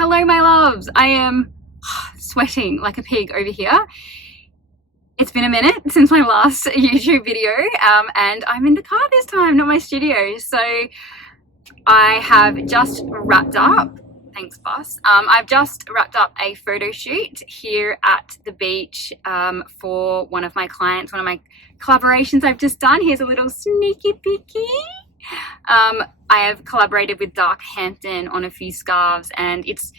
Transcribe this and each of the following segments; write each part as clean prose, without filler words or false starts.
Hello, my loves. I am sweating like a pig over here. It's been a minute since my last YouTube video, and I'm in the car this time, not my studio. So I have just wrapped up. Thanks, boss. I've just wrapped up a photo shoot here at the beach for one of my clients, one of my collaborations I've just done. Here's a little sneaky peeky. I have collaborated with Dark Hampton on a few scarves, and it's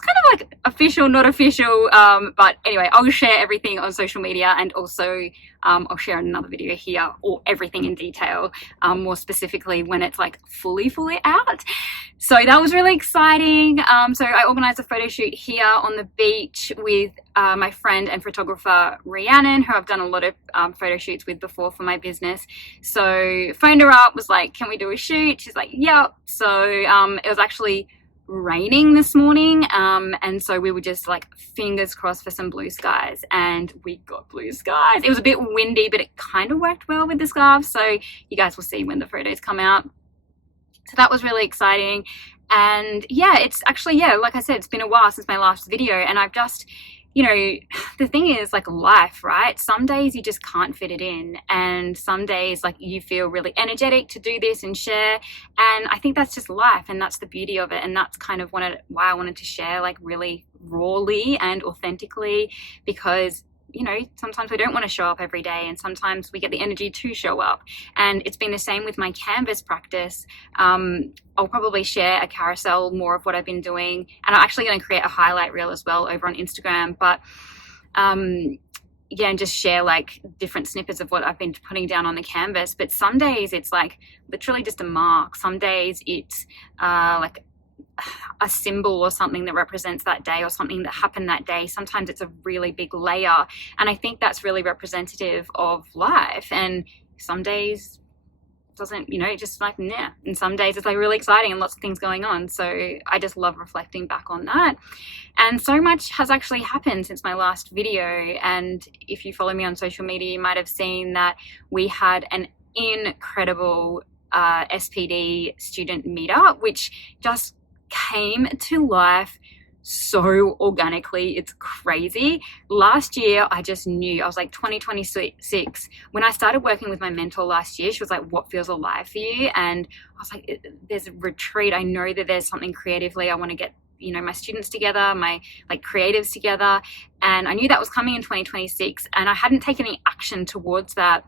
kind of like official, not official, but anyway, I'll share everything on social media, and also I'll share another video here, or everything in detail, more specifically when it's like fully out. So that was really exciting. So I organized a photo shoot here on the beach with my friend and photographer Rhiannon, who I've done a lot of photo shoots with before for my business. So phoned her up, was like, can we do a shoot? She's like, yep. So it was actually raining this morning, and so we were just like fingers crossed for some blue skies, and we got blue skies. It was a bit windy, but it kind of worked well with the scarves, so you guys will see when the photos come out. So that was really exciting. And yeah, it's actually, yeah, like I said, it's been a while since my last video, and I've just, you know, the thing is, like, life, right? Some days you just can't fit it in, and some days like you feel really energetic to do this and share, and I think that's just life, and that's the beauty of it. And that's kind of why I wanted to share, like, really rawly and authentically, because, you know, sometimes we don't want to show up every day, and sometimes we get the energy to show up. And it's been the same with my canvas practice. I'll probably share a carousel, more of what I've been doing, and I'm actually going to create a highlight reel as well over on Instagram. But yeah, and just share like different snippets of what I've been putting down on the canvas. But some days it's like literally just a mark. Some days it's like a symbol or something that represents that day, or something that happened that day. Sometimes it's a really big layer, and I think that's really representative of life. And some days doesn't, you know, just like, nah. And some days it's like really exciting and lots of things going on. So I just love reflecting back on that. And so much has actually happened since my last video. And if you follow me on social media, you might have seen that we had an incredible SPD student meetup, which just came to life so organically. It's crazy. Last year I just knew, I was like, 2026, when I started working with my mentor last year, she was like, what feels alive for you? And I was like, there's a retreat. I know that there's something creatively I want to get, you know, my students together, my like creatives together. And I knew that was coming in 2026, and I hadn't taken any action towards that.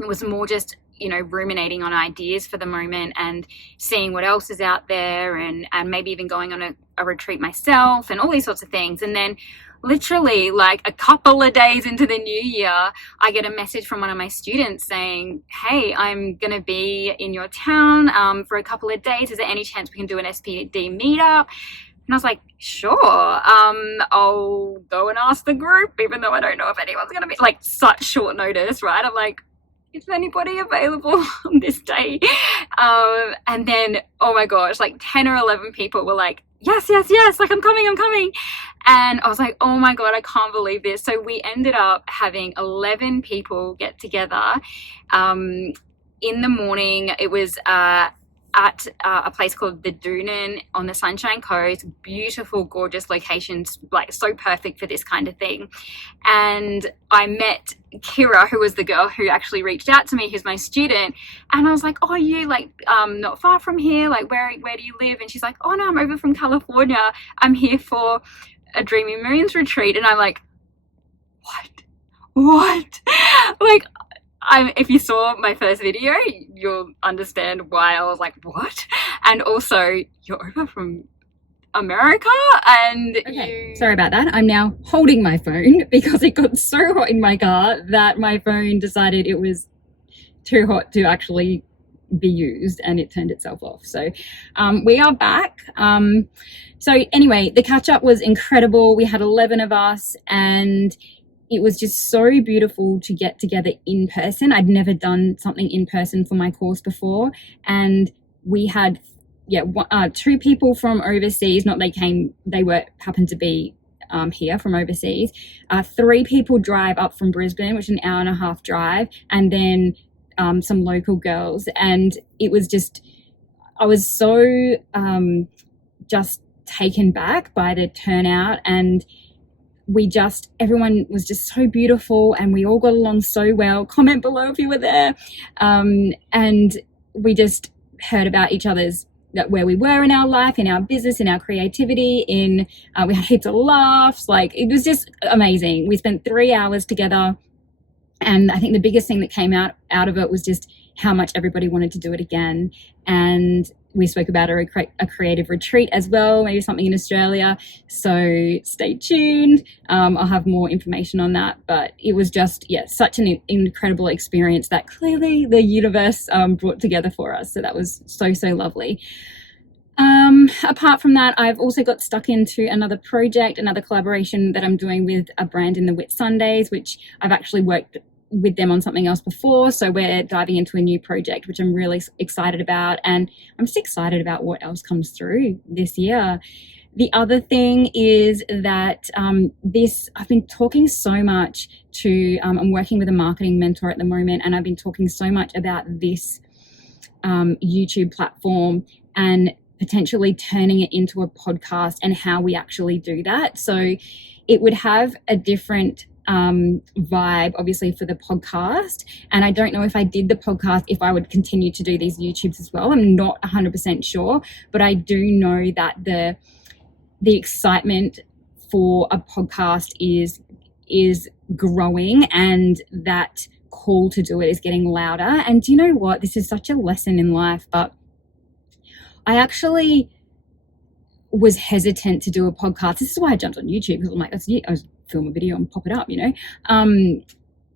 It was more just, you know, ruminating on ideas for the moment and seeing what else is out there, and maybe even going on a retreat myself and all these sorts of things. And then literally like a couple of days into the new year, I get a message from one of my students saying, hey, I'm going to be in your town for a couple of days. Is there any chance we can do an SPD meetup? And I was like, sure, I'll go and ask the group, even though I don't know if anyone's going to be, like, such short notice, right? I'm like, is anybody available on this day? And then, oh my gosh, like 10 or 11 people were like, yes, like, I'm coming. And I was like, oh my God, I can't believe this. So we ended up having 11 people get together in the morning. It was at a place called the Doonan on the Sunshine Coast. Beautiful, gorgeous locations, like so perfect for this kind of thing. And I met Kira, who was the girl who actually reached out to me, who's my student. And I was like, oh, you like not far from here? Like, where do you live? And she's like, oh no, I'm over from California. I'm here for a Dreamy Moons retreat. And I'm like, what? Like, if you saw my first video, you'll understand why I was like, what? And also, you're over from America, and okay, sorry about that. I'm now holding my phone because it got so hot in my car that my phone decided it was too hot to actually be used, and it turned itself off. So we are back. So anyway, the catch up was incredible. We had 11 of us, and it was just so beautiful to get together in person. I'd never done something in person for my course before. And we had, two people from overseas, happened to be here from overseas. 3 people drive up from Brisbane, which is an hour and a half drive, and then some local girls. And it was just, I was so just taken back by the turnout, and everyone was just so beautiful, and we all got along so well. Comment below if you were there. And we just heard about each other's, where we were in our life, in our business, in our creativity, we had heaps of laughs. Like, it was just amazing. We spent 3 hours together, and I think the biggest thing that came out of it was just how much everybody wanted to do it again. And we spoke about a creative retreat as well, maybe something in Australia. So stay tuned. I'll have more information on that. But it was just, such an incredible experience that clearly the universe brought together for us. So that was so, so lovely. Apart from that, I've also got stuck into another project, another collaboration that I'm doing with a brand in the Whitsundays, which I've actually worked with them on something else before. So we're diving into a new project, which I'm really excited about. And I'm just excited about what else comes through this year. The other thing is that I've been talking so much to, I'm working with a marketing mentor at the moment, and I've been talking so much about this YouTube platform and potentially turning it into a podcast and how we actually do that. So it would have a different vibe, obviously, for the podcast. And I don't know if I did the podcast, if I would continue to do these YouTubes as well. I'm not 100% sure, but I do know that the excitement for a podcast is growing, and that call to do it is getting louder. And do you know what? This is such a lesson in life, but I actually was hesitant to do a podcast. This is why I jumped on YouTube, because I'm like, I was film a video and pop it up,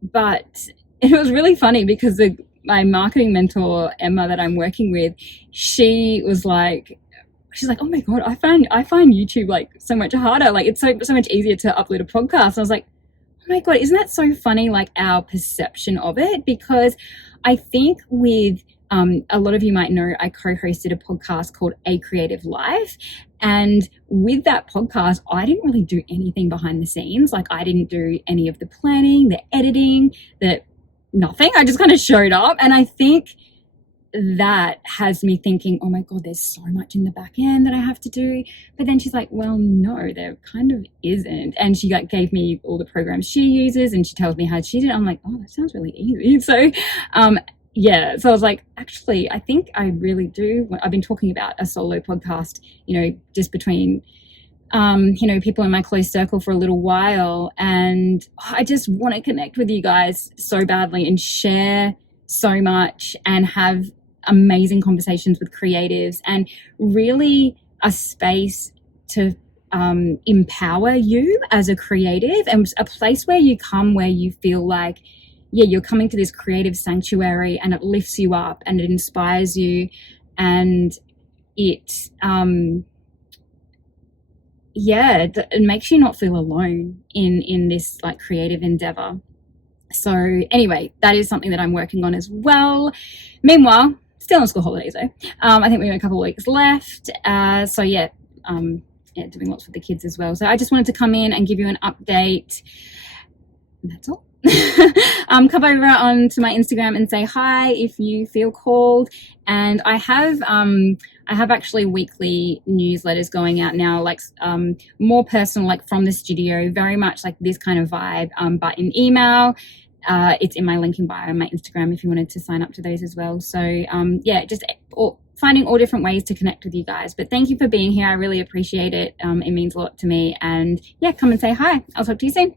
but it was really funny because my marketing mentor, Emma, that I'm working with, she's like, oh my God, I find YouTube like so much harder. Like, it's so much easier to upload a podcast. And I was like, oh my God, isn't that so funny? Like, our perception of it, because I think with, a lot of you might know, I co-hosted a podcast called A Creative Life. And with that podcast, I didn't really do anything behind the scenes. Like, I didn't do any of the planning, the editing, nothing. I just kind of showed up. And I think that has me thinking, oh my God, there's so much in the back end that I have to do. But then she's like, well, no, there kind of isn't. And she gave me all the programs she uses, and she tells me how she did it. I'm like, oh, that sounds really easy. So, so I was like, actually, I think I really do. I've been talking about a solo podcast, just between, people in my close circle for a little while. And I just want to connect with you guys so badly and share so much and have amazing conversations with creatives, and really a space to empower you as a creative, and a place where you come where you feel like, you're coming to this creative sanctuary, and it lifts you up and it inspires you, and it makes you not feel alone in this like creative endeavor. So anyway, that is something that I'm working on as well. Meanwhile, still on school holidays though. I think we have a couple of weeks left. Doing lots with the kids as well. So I just wanted to come in and give you an update. That's all. Come over onto my Instagram and say hi if you feel called. And I have actually weekly newsletters going out now, like more personal, like from the studio, very much like this kind of vibe, but in email. It's in my link in bio on my Instagram if you wanted to sign up to those as well. So just finding all different ways to connect with you guys. But thank you for being here. I really appreciate it. It means a lot to me. And come and say hi. I'll talk to you soon.